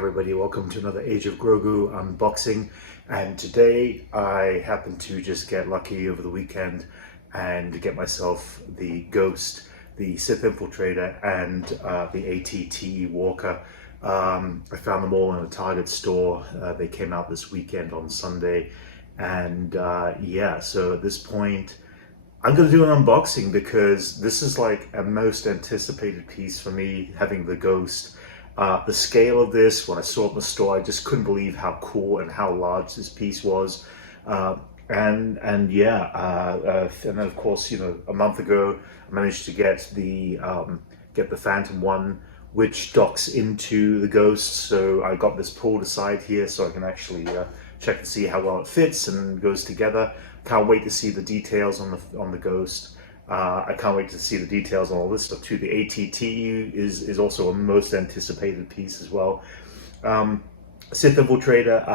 everybody, welcome to another Age of Grogu unboxing. And today I happened to just get lucky over the weekend and get myself the Ghost, the Sith Infiltrator, and the AT-TE Walker. I found them all in a Target store. They came out this weekend on Sunday, and yeah, so at this point I'm going to do an unboxing because this is like a most anticipated piece for me, having the Ghost. The scale of this, when I saw it in the store, I just couldn't believe how cool and how large this piece was. And then of course, you know, a month ago I managed to get the Phantom one, which docks into the Ghost. So I got this pulled aside here so I can actually check and see how well it fits and goes together. Can't wait to see the details on the Ghost. I can't wait to see the details on all this stuff too. The AT-TE is also a most anticipated piece as well. Sith Infiltrator,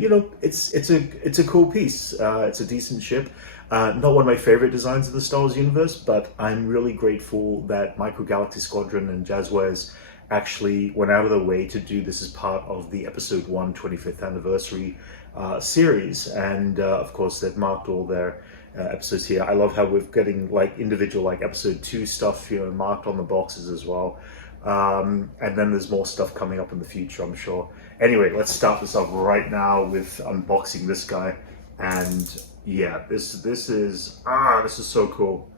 you know, it's a cool piece. It's a decent ship. Not one of my favorite designs of the Star Wars universe, but I'm really grateful that Micro Galaxy Squadron and Jazwares actually went out of their way to do this as part of the Episode 1 25th anniversary series, and of course they've marked all their episodes here. I love how we're getting like individual like Episode 2 stuff, you know, marked on the boxes as well. And then there's more stuff coming up in the future, I'm sure. Anyway, let's start this off right now with unboxing this guy. And yeah, this is so cool.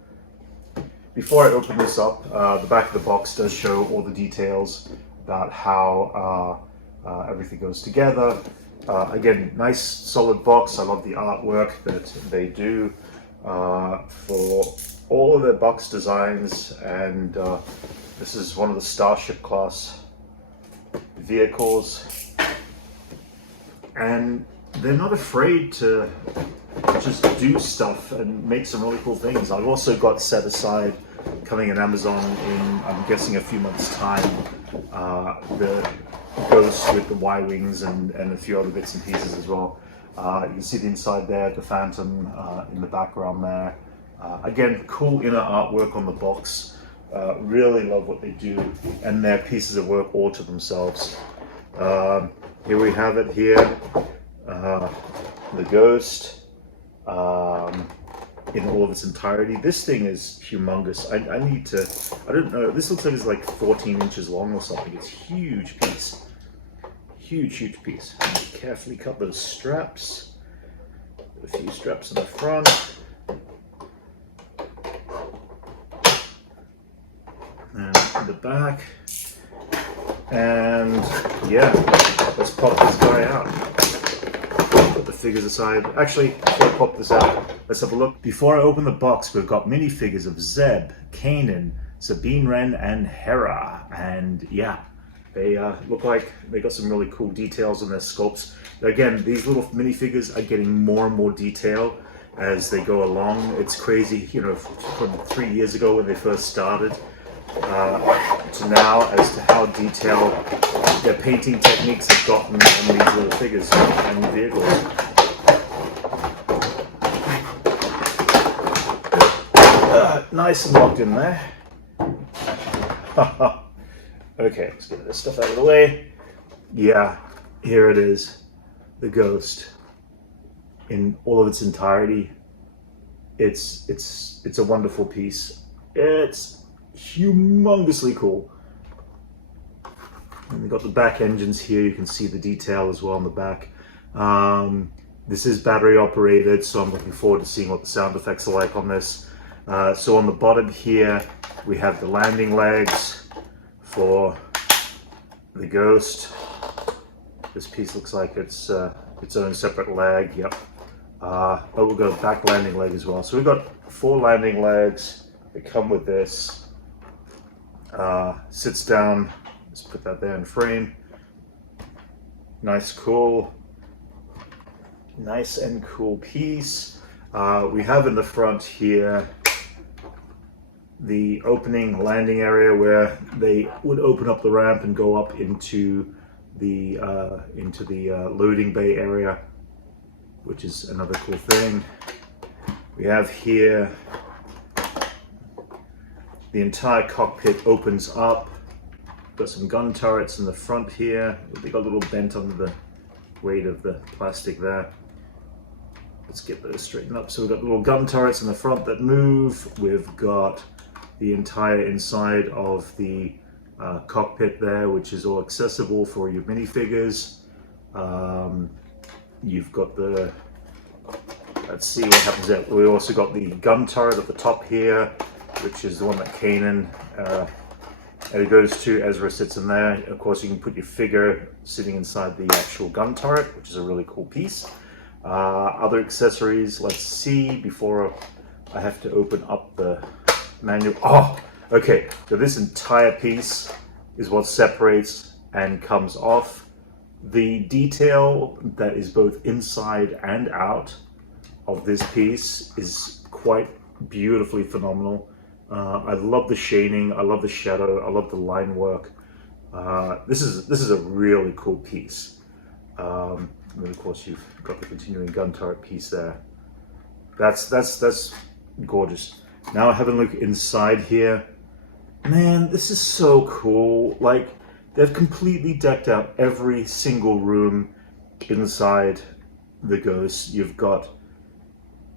Before I open this up, the back of the box does show all the details about how everything goes together. Again, nice solid box. I love the artwork that they do for all of their box designs, and this is one of the Starship class vehicles, and they're not afraid to just do stuff and make some really cool things. I've also got set aside, coming in Amazon in, I'm guessing, a few months time, the Ghost with the Y-wings and a few other bits and pieces as well. You can see the inside there, the Phantom in the background there. Again, cool inner artwork on the box. Really love what they do, and they're pieces of work all to themselves. Here we have it here, the Ghost in all of its entirety. This thing is humongous. I don't know, this looks like it's like 14 inches long or something. It's a huge piece. Huge piece. Carefully cut those straps. A few straps in the front. And in the back. And yeah, let's pop this guy out. Put the figures aside. Actually, before I pop this out, let's have a look. Before I open the box, we've got minifigures of Zeb, Kanan, Sabine Wren, and Hera. And yeah, they look like they got some really cool details on their sculpts. Again, these little minifigures are getting more and more detail as they go along. It's crazy, you know, from 3 years ago when they first started to now, as to how detailed their painting techniques have gotten on these little figures and vehicles. Nice and locked in there. Okay, let's get this stuff out of the way. Yeah, here it is, the Ghost in all of its entirety. It's a wonderful piece. It's humongously cool. And we've got the back engines here. You can see the detail as well on the back. This is battery operated, so I'm looking forward to seeing what the sound effects are like on this. So on the bottom here, we have the landing legs for the Ghost. This piece looks like it's its own separate leg. Yep. Oh, we've got a back landing leg as well. So we've got 4 landing legs that come with this. Sits down. Let's put that there in frame. Nice and cool piece. We have in the front here the opening landing area where they would open up the ramp and go up into the loading bay area, which is another cool thing. We have here the entire cockpit opens up. got some gun turrets in the front here. They got a little bent under the weight of the plastic there. Let's get those straightened up. So we've got little gun turrets in the front that move. We've got the entire inside of the cockpit there, which is all accessible for your minifigures. You've got the, let's see what happens there. We also got the gun turret at the top here, which is the one that Kanan it goes to. Ezra sits in there. Of course, you can put your figure sitting inside the actual gun turret, which is a really cool piece. Other accessories, let's see, before I have to open up the manual. Oh, okay, so this entire piece is what separates and comes off. The detail that is both inside and out of this piece is quite beautifully phenomenal. I love the shading, I love the shadow, I love the line work. This is a really cool piece. And then of course you've got the continuing gun turret piece there. That's gorgeous. Now have a look inside here. Man, this is so cool. Like, they've completely decked out every single room inside the Ghost. You've got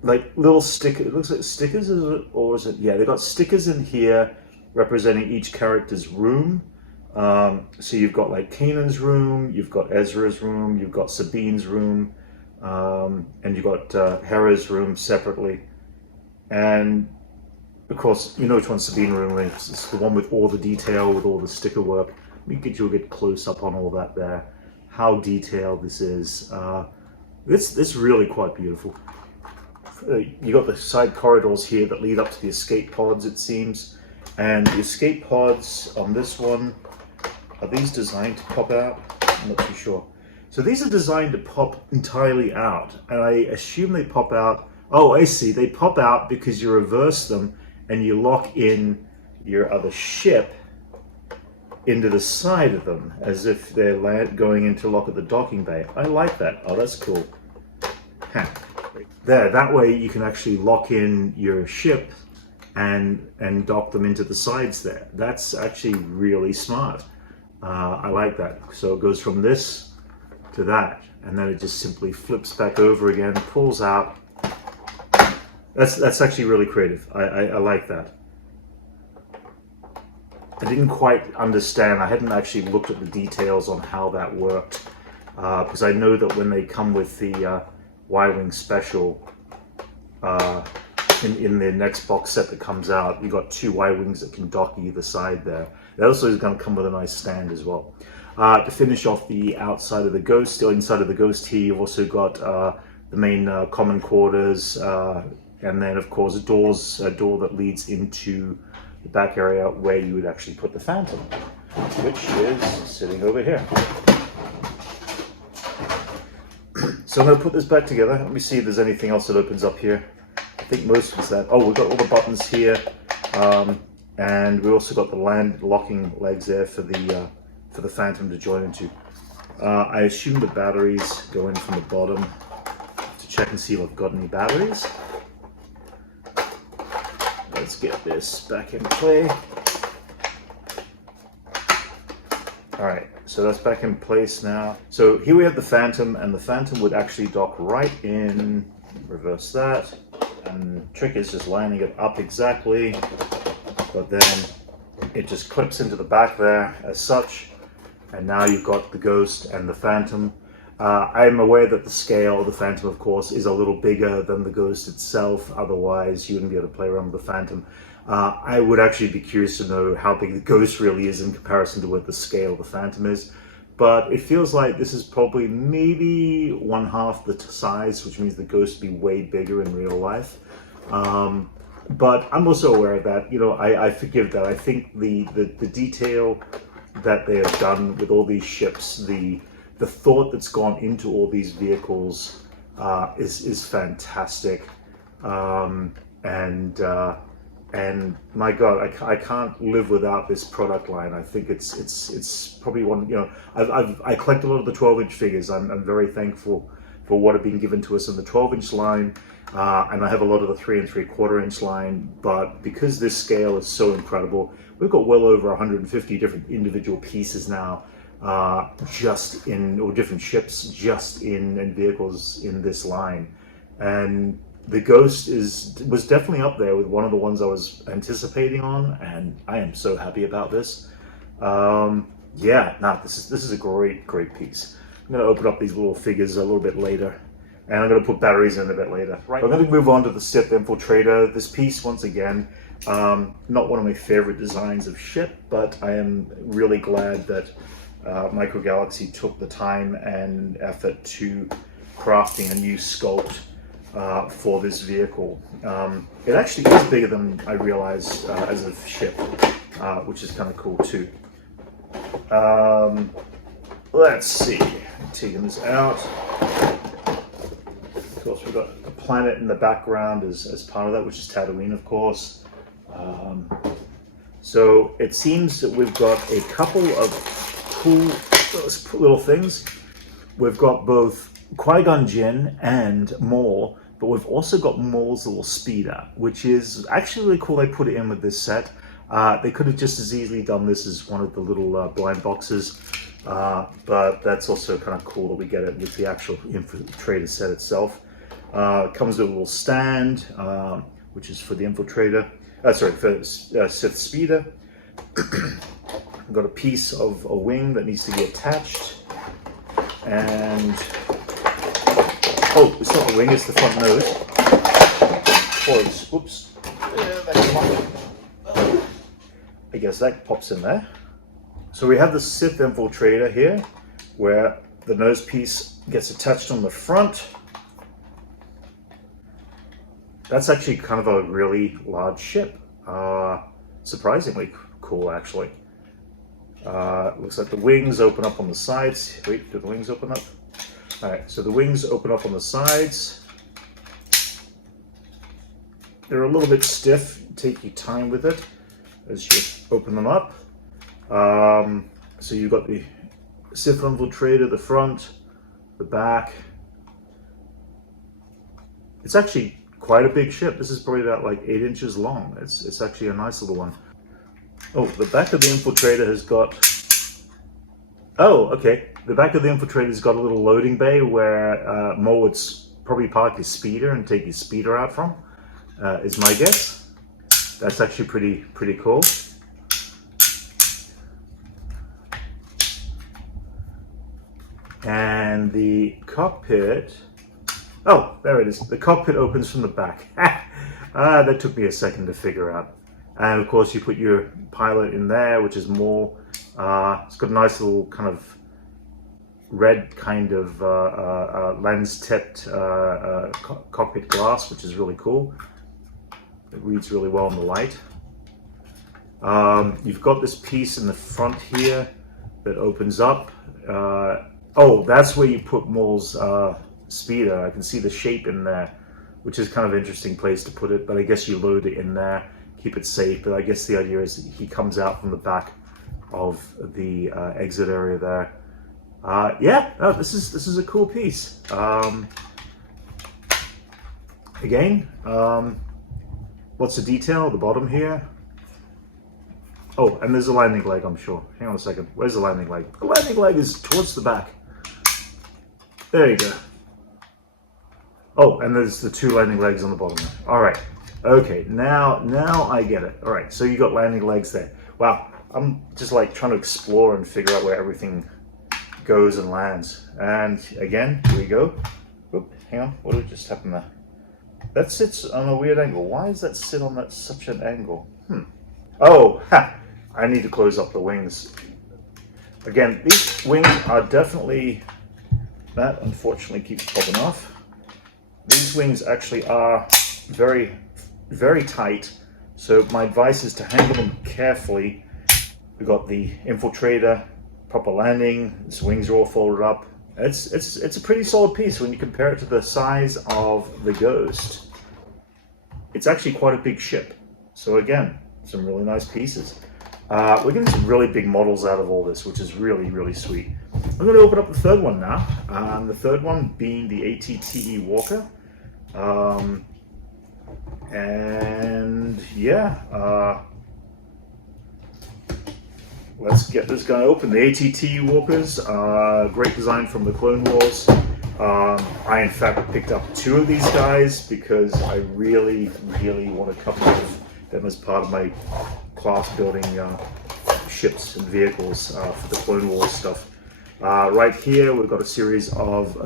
like little stickers, it looks like stickers, or is it? Yeah, they've got stickers in here representing each character's room. So you've got like Kanan's room, you've got Ezra's room, you've got Sabine's room, and you've got Hera's room separately. And of course, you know which one's Sabine's room is. It's the one with all the detail, with all the sticker work. Let me get you a good close up on all that there. How detailed this is. This really quite beautiful. You got the side corridors here that lead up to the escape pods, it seems. And the escape pods on this one, are these designed to pop out? I'm not too sure. So these are designed to pop entirely out, and I assume they pop out. Oh, I see. They pop out because you reverse them and you lock in your other ship into the side of them as if they're going into lock at the docking bay. I like that. Oh, that's cool. Huh. There, that way you can actually lock in your ship and dock them into the sides there. That's actually really smart. I like that. So it goes from this to that, and then it just simply flips back over again, pulls out. That's actually really creative. I like that. I didn't quite understand. I hadn't actually looked at the details on how that worked, because I know that when they come with the Y-Wing special in the next box set that comes out, you got 2 Y-Wings that can dock either side there. That also is going to come with a nice stand as well. To finish off the outside of the Ghost, still inside of the Ghost here, you've also got the main common quarters, and then of course a door that leads into the back area where you would actually put the Phantom, which is sitting over here. So I'm going to put this back together. Let me see if there's anything else that opens up here. I think most of it's that. Oh, we've got all the buttons here, and we also got the land locking legs there for the Phantom to join into. I assume the batteries go in from the bottom. To check and see if I've got any batteries. Let's get this back in play. All right, so that's back in place now. So here we have the Phantom, and the Phantom would actually dock right in. Reverse that. And the trick is just lining it up exactly, but then it just clips into the back there as such, and now you've got the Ghost and the Phantom. I'm aware that the scale of the Phantom, of course, is a little bigger than the Ghost itself, otherwise you wouldn't be able to play around with the Phantom. I would actually be curious to know how big the Ghost really is in comparison to what the scale of the Phantom is. But it feels like this is probably maybe 1/2 the size, which means the Ghost would be way bigger in real life. But I'm also aware of that. You know, I forgive that. I think the detail that they have done with all these ships, the thought that's gone into all these vehicles is fantastic. And my God, I can't live without this product line. I think it's probably one. You know, I collect a lot of the 12-inch figures. I'm very thankful for what had been given to us in the 12-inch line, and I have a lot of the 3 3/4-inch line, but because this scale is so incredible, we've got well over 150 different individual pieces now, just in, or different ships just in, and vehicles in this line. And the Ghost was definitely up there with one of the ones I was anticipating on, and I am so happy about this. Yeah, no, this is a great piece. I'm going to open up these little figures a little bit later, and I'm going to put batteries in a bit later. Right. I'm going to move on to the Sith Infiltrator. This piece, once again, not one of my favorite designs of ship, but I am really glad that Micro Galaxy took the time and effort to crafting a new sculpt for this vehicle. It actually is bigger than I realized as a ship, which is kind of cool too. Let's see, taking this out. Of course, we've got a planet in the background as part of that, which is Tatooine, of course. So it seems that we've got a couple of cool little things. We've got both Qui-Gon Jinn and Maul, but we've also got Maul's little speeder, which is actually really cool. They put it in with this set. They could have just as easily done this as one of the little blind boxes, but that's also kind of cool that we get it with the actual Infiltrator set itself. It comes with a little stand, which is for the Infiltrator, for Sith Speeder. I've got a piece of a wing that needs to be attached, and oh, it's not the wing, it's the front nose. Oops. I guess that pops in there. So we have the Sith Infiltrator here, where the nose piece gets attached on the front. That's actually kind of a really large ship. Surprisingly cool, actually. Looks like the wings open up on the sides. Wait, do the wings open up? Alright, so the wings open up on the sides. They're a little bit stiff. Take your time with it as you open them up. So you've got the Sith Infiltrator, the front, the back. It's actually quite a big ship. This is probably about like 8 inches long. It's actually a nice little one. Oh, the back of the Infiltrator has got... Oh, okay. The back of the Infiltrator has got a little loading bay where Maul would probably park his speeder and take his speeder out from, is my guess. That's actually pretty cool. And the cockpit... Oh, there it is. The cockpit opens from the back. That took me a second to figure out. And of course you put your pilot in there, which is Maul. It's got a nice little kind of red kind of lens-tipped cockpit glass, which is really cool. It reads really well in the light. You've got this piece in the front here that opens up. Oh, that's where you put Maul's speeder. I can see the shape in there, which is kind of an interesting place to put it, but I guess you load it in there, keep it safe. But I guess the idea is he comes out from the back of the exit area there. Yeah, no, this is a cool piece. Again, lots of detail at the bottom here. Oh, and there's a landing leg, I'm sure. Hang on a second. Where's the landing leg? The landing leg is towards the back. There you go. Oh, and there's the 2 landing legs on the bottom there. All right. Okay, now I get it. All right, so you got landing legs there. Wow, I'm just like trying to explore and figure out where everything goes and lands. And again, here we go. Oop, hang on, what did just happen there? That sits on a weird angle. Why does that sit on such an angle? Oh, I need to close up the wings. Again, these wings are definitely... That unfortunately keeps popping off. These wings actually are very, very tight. So my advice is to handle them carefully. We've got the Infiltrator, proper landing. Its wings are all folded up. It's a pretty solid piece when you compare it to the size of the Ghost. It's actually quite a big ship. So again, some really nice pieces. We're getting some really big models out of all this, which is really, really sweet. I'm going to open up the third one now. The third one being the ATTE Walker. And yeah, let's get this guy open. The ATTE Walkers, great design from the Clone Wars. I in fact picked up 2 of these guys because I really want a couple of them as part of my class building ships and vehicles for the Clone Wars stuff. Right here we've got a series of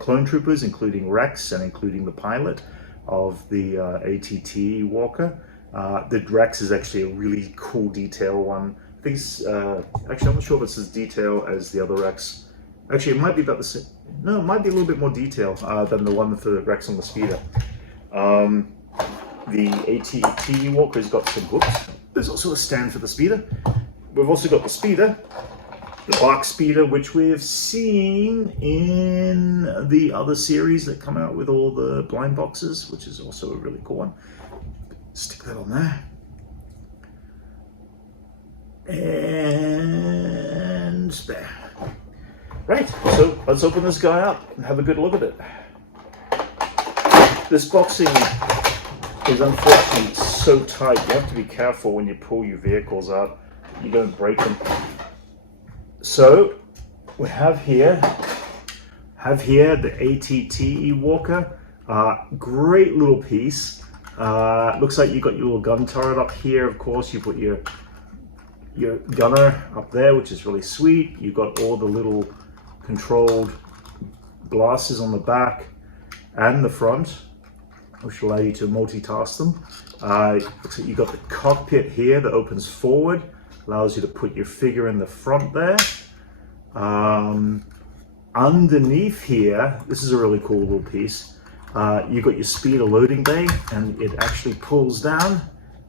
clone troopers, including Rex and including the pilot of the ATTE Walker. The Rex is actually a really cool detail one. I think it's, actually I'm not sure if it's as detail as the other Rex. Actually, it might be about the same. No, it might be a little bit more detail than the one for the Rex on the speeder. The ATTE Walker's got some hooks. There's also a stand for the speeder. We've also got the speeder, the box speeder, which we've seen in the other series that come out with all the blind boxes, which is also a really cool one. Stick that on there. And there. Right, so let's open this guy up and have a good look at it. This boxing is unfortunately so tight. You have to be careful when you pull your vehicles out. You don't break them. So we have here the ATTE Walker. Great little piece. Looks like you got your little gun turret up here. Of course, you put your gunner up there, which is really sweet. You've got all the little controlled blasters on the back and the front, which allow you to multitask them. Looks like you've got the cockpit here that opens forward, allows you to put your figure in the front there. Underneath here, this is a really cool little piece. You've got your speeder loading bay, and it actually pulls down,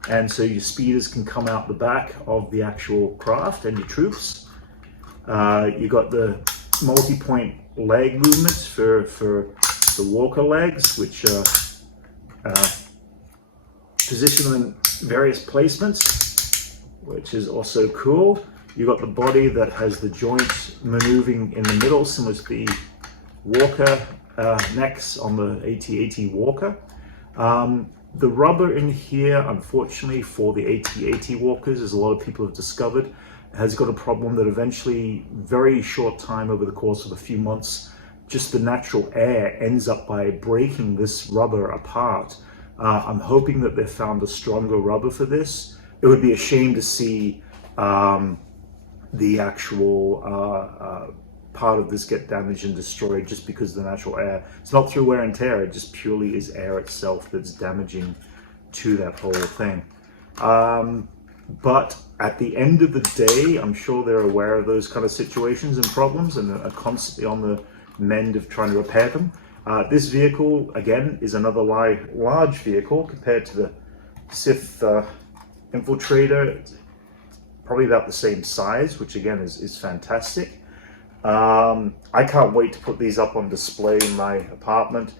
and so your speeders can come out the back of the actual craft and your troops. You got the multi-point leg movements for the Walker legs, which position them in various placements, which is also cool. You got the body that has the joints maneuvering in the middle, similar to the Walker necks on the AT-AT Walker. The rubber in here, unfortunately, for the AT-AT Walkers, as a lot of people have discovered, has got a problem that eventually, very short time over the course of a few months, just the natural air ends up by breaking this rubber apart. I'm hoping that they've found a stronger rubber for this. It would be a shame to see the actual part of this get damaged and destroyed just because of the natural air. It's not through wear and tear, it just purely is air itself that's damaging to that whole thing. But at the end of the day, I'm sure they're aware of those kind of situations and problems and are constantly on the mend of trying to repair them. This vehicle, again, is another large vehicle compared to the Sith Infiltrator. It's probably about the same size, which again is fantastic. I can't wait to put these up on display in my apartment.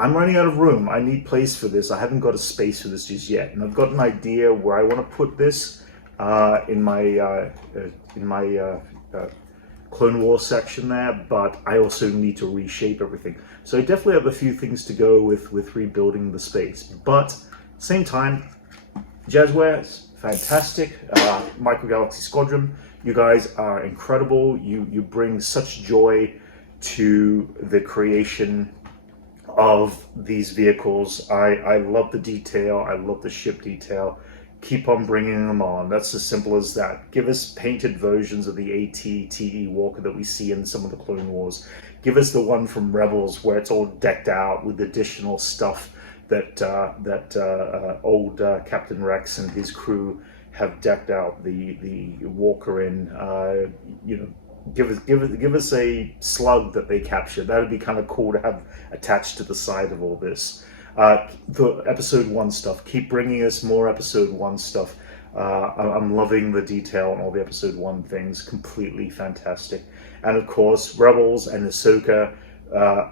I'm running out of room. I need place for this. I haven't got a space for this just yet, and I've got an idea where I want to put this in my Clone Wars section there, but I also need to reshape everything. So I definitely have a few things to go with rebuilding the space. But same time, Jazwares, fantastic. Micro Galaxy Squadron, you guys are incredible. You bring such joy to the creation of these vehicles. I love the detail. I love the ship detail. Keep on bringing them on. That's as simple as that. Give us painted versions of the AT-TE Walker that we see in some of the Clone Wars. Give us the one from Rebels where it's all decked out with additional stuff that old Captain Rex and his crew have decked out the Walker in. Give us a slug that they capture. That would be kind of cool to have attached to the side of all this. The episode 1 stuff. Keep bringing us more episode 1 stuff. I'm loving the detail on all the episode 1 things. Completely fantastic. And of course, Rebels and Ahsoka,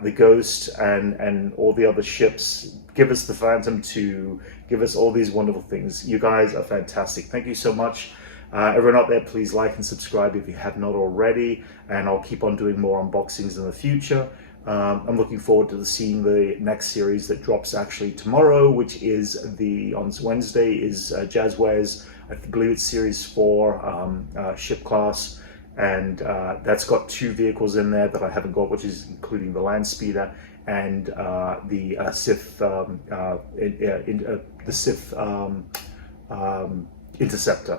the Ghost, and all the other ships. Give us the Phantom 2. Give us all these wonderful things. You guys are fantastic. Thank you so much. Everyone out there, please like and subscribe if you have not already, and I'll keep on doing more unboxings in the future. I'm looking forward to seeing the next series that drops actually tomorrow, which is on Wednesday, is Jazwares. I believe it's Series 4 ship class, and that's got 2 vehicles in there that I haven't got, which is including the land speeder and the Sith interceptor,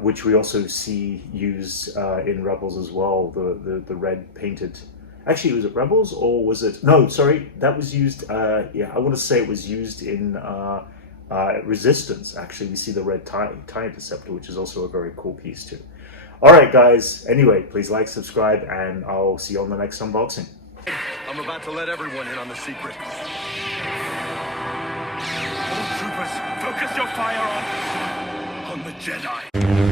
which we also see used in Rebels as well. The red painted. Actually, was it Rebels or was it? No, sorry, that was used. Yeah, I want to say it was used in Resistance. Actually, we see the red tie interceptor, which is also a very cool piece too. All right, guys. Anyway, please like, subscribe, and I'll see you on the next unboxing. I'm about to let everyone in on the secret. All troopers, focus your fire on the Jedi.